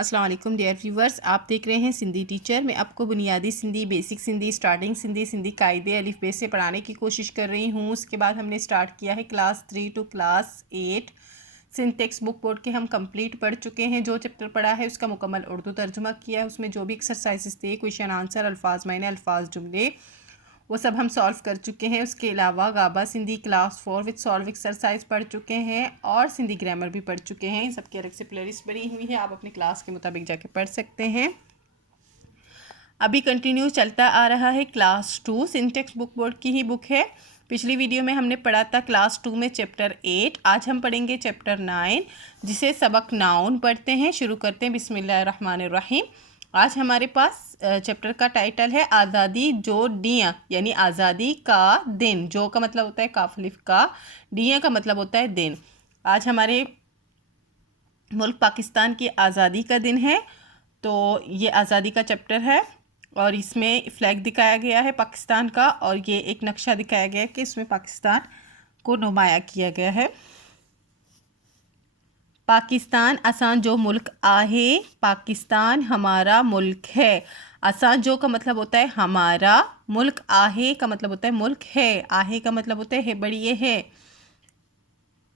अस्सलाम वालेकुम dear viewers, आप देख रहे हैं सिंधी टीचर। मैं आपको बुनियादी सिंधी, बेसिक सिंधी, स्टार्टिंग सिंधी, सिंधी कायदे अलिफ बे से पढ़ाने की कोशिश कर रही हूँ। उसके बाद हमने स्टार्ट किया है class 3 to class 8 Sindh text book board के हम कंप्लीट पढ़ चुके हैं। जो चैप्टर पढ़ा है उसका मुकम्मल उर्दू तर्जुमा किया है। उसमें जो भी एक्सरसाइजेस थे, क्वेश्चन आंसर, अल्फाज मायने, अल्फाज जुमले, वो सब हम सॉल्व कर चुके हैं। उसके अलावा Gaba Sindhi class 4 with solve exercise पढ़ चुके हैं और सिंधी ग्रामर भी पढ़ चुके हैं। इन सबकी अलग से प्लेलिस्ट बनी हुई है, आप अपनी क्लास के मुताबिक जाके पढ़ सकते हैं। अभी कंटिन्यू चलता आ रहा है class 2, Sindh text book board की ही बुक है। पिछली वीडियो में हमने पढ़ा था क्लास 2 में चैप्टर 8। आज हम पढ़ेंगे चैप्टर 9, जिसे सबक नाउन पढ़ते हैं। शुरू करते हैं बिस्मिल्लाहिर्रहमानिर्रहीम। आज हमारे पास चैप्टर का टाइटल है आज़ादी जो डिया, यानी आज़ादी का दिन। जो का मतलब होता है काफलिफ का, डिया का मतलब होता है दिन। आज हमारे मुल्क पाकिस्तान की आज़ादी का दिन है, तो ये आज़ादी का चैप्टर है और इसमें फ्लैग दिखाया गया है पाकिस्तान का, और ये एक नक्शा दिखाया गया है कि इसमें पाकिस्तान को नुमाया किया गया है। पाकिस्तान असां जो मुल्क आहे, पाकिस्तान हमारा मुल्क है। असां जो का मतलब होता है हमारा, मुल्क आहे का मतलब होता है मुल्क है, आहे का मतलब होता है बड़ी ये है।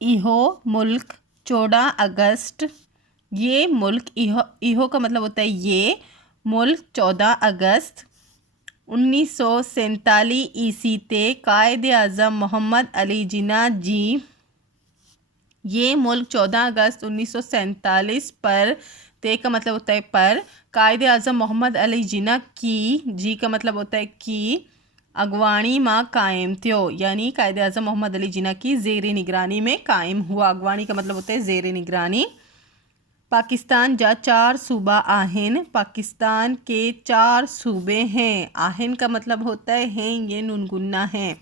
इहो मुल्क 14 अगस्त, ये मुल्क, इहो का मतलब होता है ये मुल्क 14 अगस्त 1947 ईस्वी ते कायद आज़म मोहम्मद अली जिन्ना जी, ये मुल्क 14 अगस्त 1947 पर, ते का मतलब होता है पर, कायद आज़म मोहम्मद अली जिन्ना की, जी का मतलब होता है की, अगवानी माँ कायम थियो, यानी कायद आज़म मोहम्मद अली जिन्ना की ज़ेर निगरानी में कायम हुआ। अगवानी का मतलब होता है ज़ेर निगरानी। पाकिस्तान जा 4 सूबा आहिन, पाकिस्तान के 4 सूबे हैं। आहिन का मतलब होता है हैं, ये नुनगुन्ना हैं।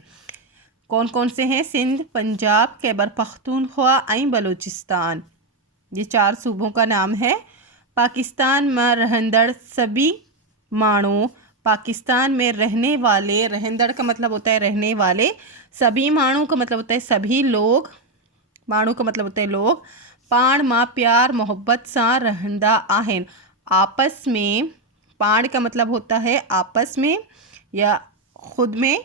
कौन कौन से हैं? सिंध, पंजाब, खैबर पख्तूनख्वा और बलूचिस्तान, ये 4 सूबों का नाम है। पाकिस्तान में रहंदड़ सभी मानू, पाकिस्तान में रहने वाले, रहंदड़ का मतलब होता है रहने वाले, सभी मानू का मतलब होता है सभी लोग, मानू का मतलब होता है लोग, पाण माँ प्यार मोहब्बत सा रहंदा आहिन, आपस में, पाण का मतलब होता है आपस में या खुद में,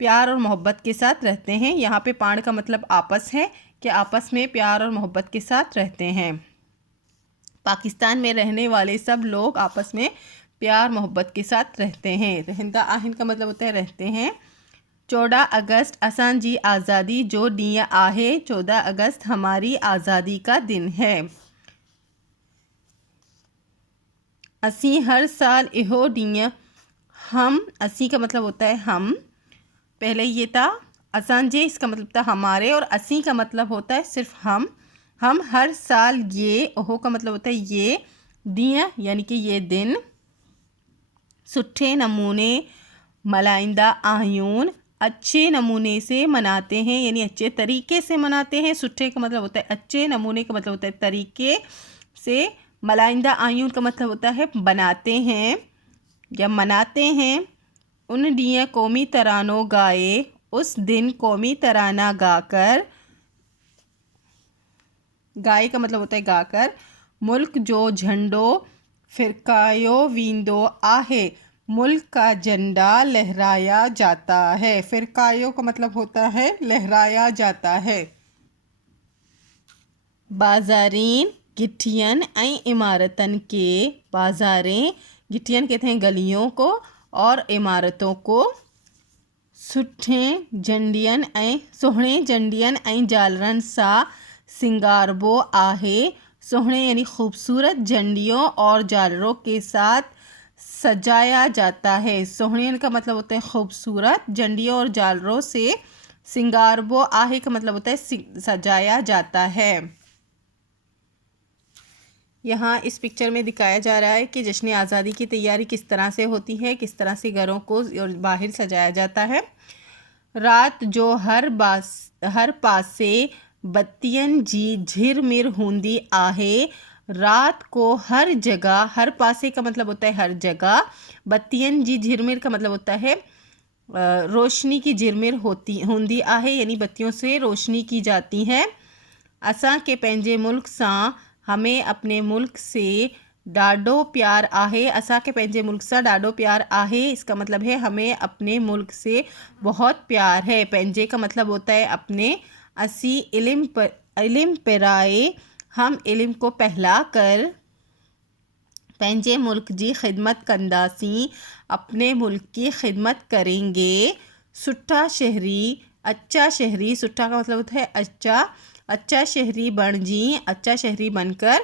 प्यार और मोहब्बत के साथ रहते हैं। यहाँ पे पाण का मतलब आपस है कि आपस में प्यार और मोहब्बत के साथ रहते हैं। पाकिस्तान में रहने वाले सब लोग आपस में प्यार मोहब्बत के साथ रहते हैं। रहंदा आहिन का मतलब होता है रहते हैं। 14 अगस्त असां जी आज़ादी जो ॾींहुं आहे, 14 अगस्त हमारी आज़ादी का दिन है। असी हर साल इहो ॾींहुं, हम, असी का मतलब होता है हम, पहले ये था असांजे, इसका मतलब था हमारे, और असी का मतलब होता है सिर्फ हम हर साल ये, ओहो का मतलब होता है ये, ॾींहुं यानी कि ये दिन, सुठे नमूने मल्हाईंदा आहियूं, अच्छे नमूने से मनाते हैं, यानी अच्छे तरीके से मनाते हैं। सुठे का मतलब होता है अच्छे, नमूने का मतलब होता है तरीके से, मल्हाईंदा आहियूं का मतलब होता है बनाते हैं या मनाते हैं। उन ॾींहुं कौमी तरानो गाए, उस दिन कौमी तराना गाकर, गाए का मतलब होता है गाकर, मुल्क जो झंडो फिरकायो वींदो आहे, मुल्क का झंडा लहराया जाता है। फिरकायो का मतलब होता है लहराया जाता है। बाजारीन गिठियन ऐं इमारतन के, बाजारें, गिठियन कहते हैं गलियों को और इमारतों को, सुठे झंडियन ऐं सुहिणे झंडियन ऐं झालरनि सां सिंगारबो आहे। सुहिणे यानी खूबसूरत झंडियों और झालरों के साथ सजाया जाता है। सुहिणे का मतलब होता है खूबसूरत, झंडियों और झालरों से सिंगारबो आहे का मतलब होता है सजाया जाता है। यहाँ इस पिक्चर में दिखाया जा रहा है कि जश्न आज़ादी की तैयारी किस तरह से होती है, किस तरह से घरों को और बाहर सजाया जाता है। रात जो हर पासे बत्तियन जी झिरमिर हूंदी आहे, रात को हर जगह, हर पासे का मतलब होता है हर जगह, बत्तियन जी झिरमिर का मतलब होता है रोशनी की झिरमिर हूंदी आहे, यानी बत्तियों से रोशनी की जाती है। असां के पंहिंजे मुल्क सां, हमें अपने मुल्क से ॾाढो प्यार आहे, असांखे पंहिंजे मुल्क सां ॾाढो प्यार आहे। इसका मतलब है हमें अपने मुल्क से बहुत प्यार है। पंहिंजे का मतलब होता है अपने। असी इल्म पिराए, हम इल्म को पहला कर। पंहिंजे मुल्क जी ख़िदमत कंदासीं, अपने मुल्क की खिदमत करेंगे। सुठा शहरी, अच्छा शहरी, सुठा का मतलब होता है अच्छा। अच्छा शहरी बण जी, अच्छा शहरी बनकर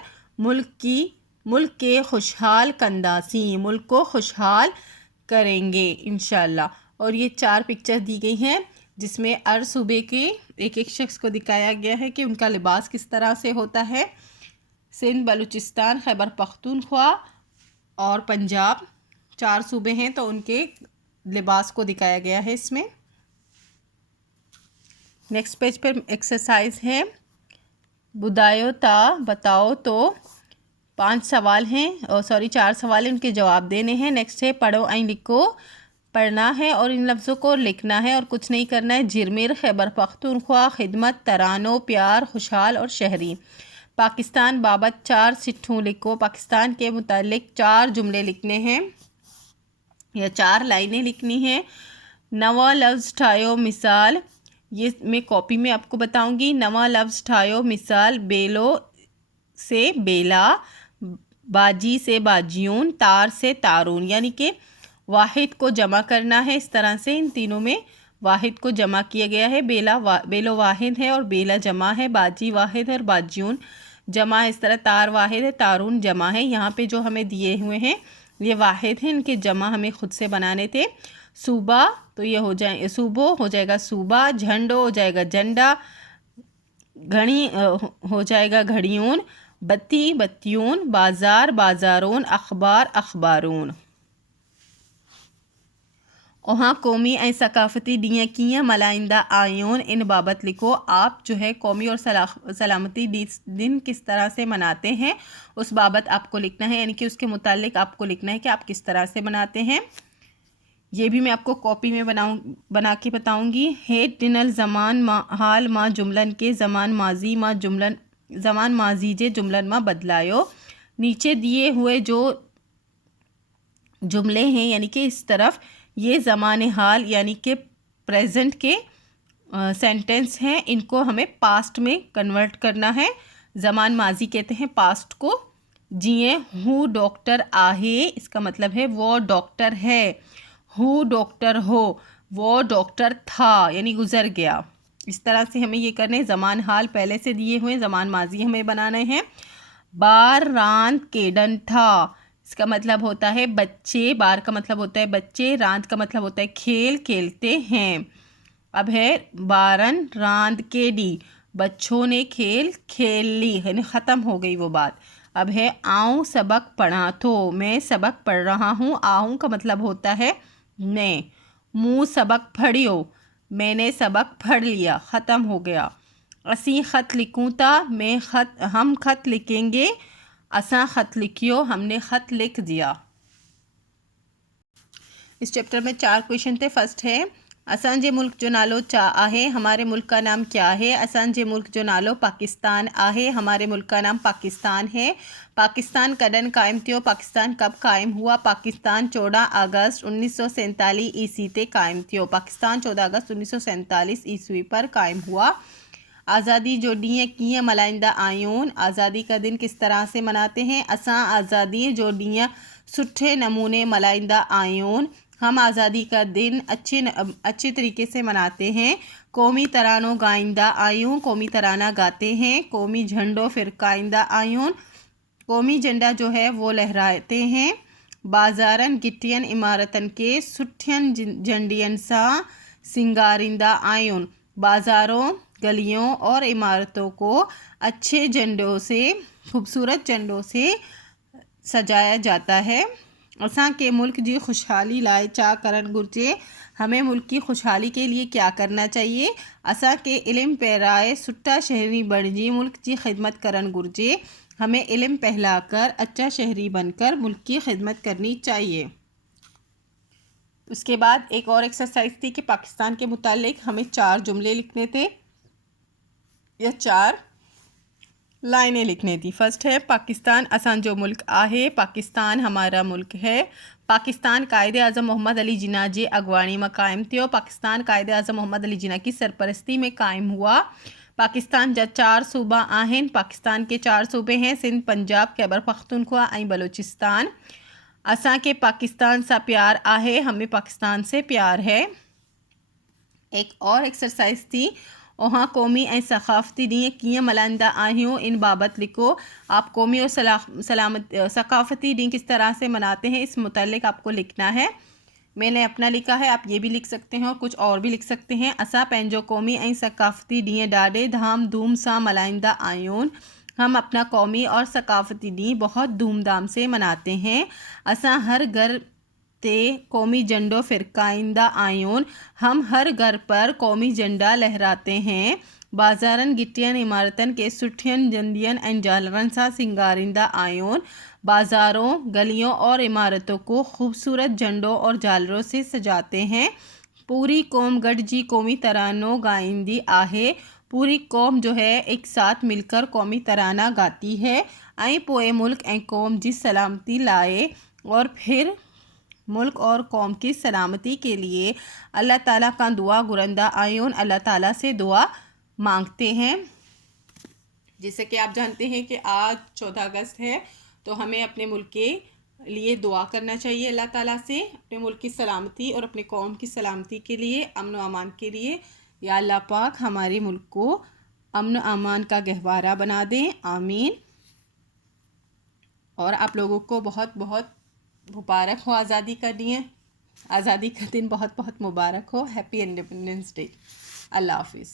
मुल्क के खुशहाल कंदासीं, मुल्क को खुशहाल करेंगे इंशाल्लाह। और ये 4 पिक्चर दी गई हैं जिसमें हर सूबे के एक एक शख्स को दिखाया गया है कि उनका लिबास किस तरह से होता है। सिंध, बलूचिस्तान, खैबर पख्तूनख्वा और पंजाब 4 सूबे हैं, तो उनके लिबास को दिखाया गया है इसमें। नेक्स्ट पेज पर एक्सरसाइज है बुदायो ता, बताओ तो। 5 सवाल हैं, और 4 सवाल हैं, उनके जवाब देने हैं। नेक्स्ट है पढ़ो ऐं लिखो, पढ़ना है और इन लफ्ज़ों को लिखना है और कुछ नहीं करना है। जिरमिर, खैबर पख्तूनख्वा, खिदमत, तरानो, प्यार, खुशहाल और शहरी। पाकिस्तान बाबत 4 सिट्ठू लिखो। पाकिस्तान के मुतालिक 4 जुमले लिखने हैं या 4 लाइनें लिखनी हैं। नवा लफ्ज़ ठायो मिसाल, ये मैं कॉपी में आपको बताऊंगी। नवा लफ्ज़ ठायो मिसाल, बेलो से बेला, बाजी से बाजियून, तार से तारून। यानी कि वाहिद को जमा करना है। इस तरह से इन तीनों में वाहिद को जमा किया गया है। बेलो वाहिद है और बेला जमा है। बाजी वाहिद है और बाजियून जमा है। इस तरह तार वाहिद है, तारून जमा है। यहाँ पे जो हमें दिए हुए हैं ये वाहिद हैं, इनके जमा हमें खुद से बनाने थे। सूबा तो ये हो जाए, सूबो हो जाएगा सूबा, झंडो हो जाएगा झंडा, घड़ी हो जाएगा घड़ियून, बत्ती बत्तियून, बाज़ार बाज़ारून, अखबार अखबारून। वहाँ कौमी ऐं सकाफ़ती ॾींहं कीअं मल्हाईंदा आहियूं, इन बाबत लिखो। आप जो है कौमी और सलामती दिन किस तरह से मनाते हैं उस बाबत आपको लिखना है, यानी कि उसके मुतालिक आपको लिखना है कि आप किस तरह से मनाते हैं। ये भी मैं आपको कॉपी में बना के बताऊँगी। हेठ ॾिनल ज़मान हाल मां जुमलन के ज़मान माज़ी जे जुमलन मां बदलायो। नीचे दिए हुए जो जुमले हैं यानी कि इस तरफ, ये ज़माने हाल यानी कि प्रेजेंट के सेंटेंस हैं, इनको हमें पास्ट में कन्वर्ट करना है। ज़मान माजी कहते हैं पास्ट को। जिए हूँ डॉक्टर आहे, इसका मतलब है वो डॉक्टर है। हूँ डॉक्टर हो, वो डॉक्टर था यानी गुज़र गया। इस तरह से हमें ये करने। ज़मान हाल पहले से दिए हुए, ज़मान माजी हमें बनाने हैं। बार रांद केडन था, इसका मतलब होता है बच्चे। बार का मतलब होता है बच्चे, रांद का मतलब होता है खेल, खेलते हैं। अब है बारन रांद केडी, बच्चों ने खेल खेल ली, यानी ख़त्म हो गई वो बात। अब है आऊँ सबक पढ़ा तो, मैं सबक पढ़ रहा हूँ। आऊँ का मतलब होता है मैं। मुँह सबक पढ़ियो, मैंने सबक पढ़ लिया, ख़त्म हो गया। असी ख़त लिखूँ ता, हम ख़त लिखेंगे। असां ख़त लिखियो, हमने ख़त लिख दिया। इस चैप्टर में 4 क्वेश्चन थे। फर्स्ट है असांजे मुल्क जो नालो चा आहे, हमारे मुल्क का नाम क्या है। असांजे मुल्क जो नालो पाकिस्तान आहे, हमारे मुल्क का नाम पाकिस्तान है। पाकिस्तान कदन कायम थियो, पाकिस्तान कब कायम हुआ। पाकिस्तान 14 अगस्त 1947 ईस्वी ते कायम थियो। पाकिस्तान 14 अगस्त 1947 ईस्वी पर कायम हुआ। आज़ादी जो ॾींहुं कीअं मल्हाईंदा आहियूं, आज़ादी का दिन किस तरह से मनाते हैं। असां आज़ादी जो ॾींहुं सुठे नमूने मल्हाईंदा आहियूं, हम आज़ादी का दिन अच्छे तरीके से मनाते हैं। कौमी तरानो गाईंदा आहियूं, कौमी तराना गाते हैं। कौमी झंडो फिरकाईंदा आहियूं, कौमी झंडा जो है वो लहराते हैं। बाज़ारन गिटियन इमारतन के सुठियन झंडियन सां सिंगारींदा आहियूं, बाज़ारों गलियों और इमारतों को अच्छे झंडों से, खूबसूरत झंडों से सजाया जाता है। असां के मुल्क जी खुशहाली लाए चा करन घुर्जे, हमें मुल्क की खुशहाली के लिए क्या करना चाहिए। असां के इल्म पैराए सुट्टा शहरी बणजी मुल्क की खिदमत करन घुर्जे, हमें इल्म पहलाकर अच्छा शहरी बनकर मुल्क की खिदमत करनी चाहिए। उसके बाद एक और एक्सरसाइज थी कि पाकिस्तान के मुतालिक हमें 4 जुमले लिखने थे या 4 लाइनें लिखने थी। फर्स्ट है पाकिस्तान असांजो मुल्क आहे, पाकिस्तान हमारा मुल्क है। पाकिस्तान कायदे आज़म मोहम्मद अली जिन्ना जी अगवानी में कायम थियो। पाकिस्तान कायदे आज़म मोहम्मद अली जिन्ना की सरपरस्ती में कायम हुआ। पाकिस्तान जा 4 सूबा आहिन। पाकिस्तान के 4 सूबे हैं, सिंध, पंजाब, खैबर पख्तूनख्वा ऐं बलूचिस्तान। असां के पाकिस्तान सा प्यार आहे, हमें पाकिस्तान से प्यार है। एक और एक्सरसाइज थी, वहाँ कौमी ऐं सकाफ़ती ॾींहं कीअं मल्हाईंदा आहियूं, इन बाबत लिखो। आप कौमी और सकाफ़ती ॾींहं किस तरह से मनाते हैं, इस मुतालिक आपको लिखना है। मैंने अपना लिखा है, आप ये भी लिख सकते हैं और कुछ और भी लिख सकते हैं। असां पंहिंजो कौमी ऐं सकाफ़ती ॾींहं ॾाढे धाम धूम सां मल्हाईंदा आहियूं। हम अपना कौमी और सकाफ़ती ॾींहुं बहुत धूमधाम से मनाते हैं। असां हर घर ते कौमी झंडो फिरकाईंदा आहियूं। हम हर घर पर कौमी झंडा लहराते हैं। बाज़ारनि गिटियनि इमारतनि के सुठियनि जंदियनि ऐं झालरनि सां सिंगारींदा आहियूं। बाज़ारों, गलियों और इमारतों को खूबसूरत झंडों और झालरों से सजाते हैं। पूरी कौम गॾिजी कौमी तरानो गाईंदी आहे। पूरी कौम जो है एक साथ मिलकर कौमी तराना गाती है। ऐं पोइ मुल्क ऐं कौम जी सलामती लाए और फिर मुल्क और कौम की सलामती के लिए अल्लाह ताला का दुआ घुरंदा आयून, अल्लाह ताला से दुआ मांगते हैं। जैसे कि आप जानते हैं कि आज 14 अगस्त है, तो हमें अपने मुल्क के लिए दुआ करना चाहिए अल्लाह ताला से, अपने मुल्क की सलामती और अपने कौम की सलामती के लिए, अमन व अमान के लिए। या अल्लाह पाक हमारे मुल्क को अमन अमान का गहवारा बना दें, आमीन। और आप लोगों को बहुत बहुत मुबारक हो आज़ादी का दिन। आज़ादी का दिन बहुत बहुत मुबारक हो। Happy independence day. अल्लाह हाफिज़।